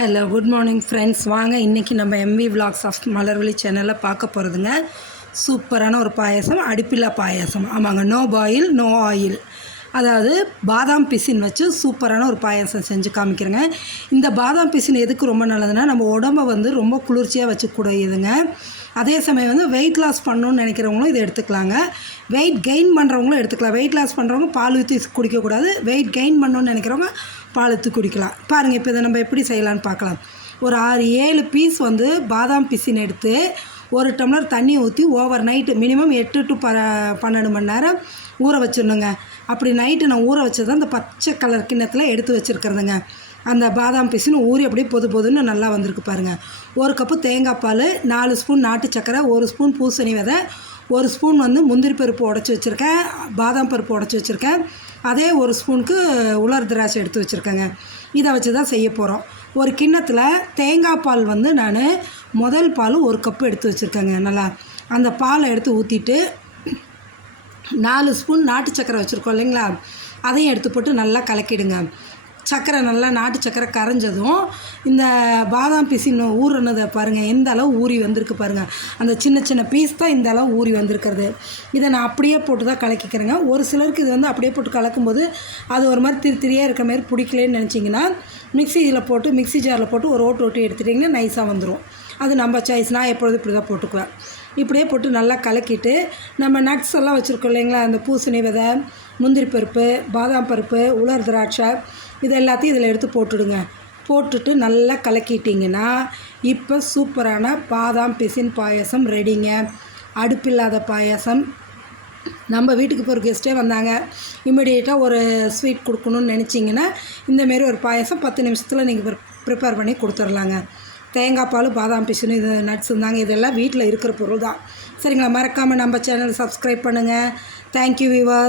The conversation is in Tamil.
Hello good morning friends. வாங்க இன்றைக்கி நம்ம எம்வி விலாக்ஸ் ஆஃப் மலர்விழி சேனலில் பார்க்க போகிறதுங்க சூப்பரான ஒரு பாயாசம், அடுப்பில்லா பாயாசம். ஆமாங்க, நோ பாயில் நோ ஆயில். அதாவது பாதாம் பிசின் வச்சு சூப்பரான ஒரு பாயாசம் செஞ்சு காமிக்கிறேங்க. இந்த பாதாம் பிசின் எதுக்கு ரொம்ப நல்லதுன்னா, நம்ம உடம்பை ரொம்ப குளிர்ச்சியாக வச்சுக்கூடியதுங்க. அதே சமயம் வெயிட் லாஸ் பண்ணணுன்னு நினைக்கிறவங்களும் இதை எடுத்துக்கலாங்க. வெயிட் கெயின் பண்ணுறவங்களும் எடுத்துக்கலாம். வெயிட் லாஸ் பண்ணுறவங்க பால் ஊற்றி குடிக்கக்கூடாது. வெயிட் கெயின் பண்ணணுன்னு நினைக்கிறவங்க பால் ஊற்றி குடிக்கலாம். பாருங்கள், இப்போ இதை நம்ம எப்படி செய்யலான்னு பார்க்கலாம். ஒரு 6-7 பீஸ் பாதாம் பிசின் எடுத்து 1 டம்ளர் தண்ணி ஊற்றி ஓவர் நைட்டு மினிமம் 8 to 12 மணி நேரம் ஊற வச்சிடணுங்க. அப்படி நைட்டு நான் ஊற வச்சது அந்த பச்சை கலர் கிண்ணத்தில் எடுத்து வச்சுருக்கிறதுங்க. அந்த பாதாம் பிசின் ஊறி அப்படியே பொதுன்னு நல்லா வந்திருக்கு பாருங்கள். 1 கப்பு தேங்காய் பால், 4 ஸ்பூன் நாட்டு சக்கரை, 1 ஸ்பூன் பூசணி விதை, 1 ஸ்பூன் முந்திரி பருப்பு உடச்சி வச்சுருக்கேன், பாதாம் பருப்பு உடச்சி வச்சுருக்கேன். அதே 1 ஸ்பூனுக்கு உலர் திராட்சை எடுத்து வச்சுருக்கேங்க. இதை வச்சு தான் செய்ய போகிறோம். ஒரு கிண்ணத்தில் தேங்காய் பால் நான் முதல் பால் 1 கப்பு எடுத்து வச்சுருக்கேங்க. நல்லா அந்த பாலை எடுத்து ஊற்றிட்டு 4 ஸ்பூன் நாட்டு சக்கரை வச்சுருக்கோம் இல்லைங்களா, அதையும் எடுத்து போட்டு நல்லா கலக்கிடுங்க. சக்கரை நல்லா நாட்டு சக்கரை கரைஞ்சதும் இந்த பாதாம் பிசின் ஊறுனதை பாருங்கள், எந்த அளவு ஊறி வந்திருக்கு பாருங்கள். அந்த சின்ன சின்ன பீஸ் தான் இந்த அளவு ஊறி வந்திருக்கிறது. இதை நான் அப்படியே போட்டு தான் கலக்கிக்கிறேங்க. ஒரு சிலருக்கு இது அப்படியே போட்டு கலக்கும்போது அது ஒரு மாதிரி திரியாக இருக்கிற மாதிரி பிடிக்கலன்னு நினச்சிங்கன்னா மிக்ஸி ஜாரில் போட்டு ஒரு ஓட்டு எடுத்துட்டிங்கன்னா நைஸாக வந்துடும். அது நம்ம சாய்ஸ். நான் எப்பொழுதும் இப்படி தான் போட்டுக்குவேன். இப்படியே போட்டு நல்லா கலக்கிட்டு நம்ம நட்ஸ் எல்லாம் வச்சுருக்கோம் இல்லைங்களா, அந்த பூசணி விதை, முந்திரி பருப்பு, பாதாம் பருப்பு, உலர் திராட்சை, இது எல்லாத்தையும் இதில் எடுத்து போட்டுடுங்க. போட்டுட்டு நல்லா கலக்கிட்டிங்கன்னா இப்போ சூப்பரான பாதாம் பிசின் பாயாசம் ரெடிங்க. அடுப்பில்லாத பாயாசம். நம்ம வீட்டுக்கு இப்போ ஒரு கெஸ்ட்டே வந்தாங்க, இம்மிடியேட்டாக ஒரு ஸ்வீட் கொடுக்கணுன்னு நினச்சிங்கன்னா இந்தமாரி ஒரு பாயாசம் 10 நிமிஷத்தில் நீங்கள் ப்ரிப்பேர் பண்ணி கொடுத்துர்லாங்க. தேங்காய் பால், பாதாம் பிசின், இது நட்ஸ் இருந்தாங்க, இதெல்லாம் வீட்டில் இருக்கிற பொருள் தான். சரிங்களா? மறக்காமல் நம்ம சேனல் சப்ஸ்கிரைப் பண்ணுங்கள். Thank you viewers.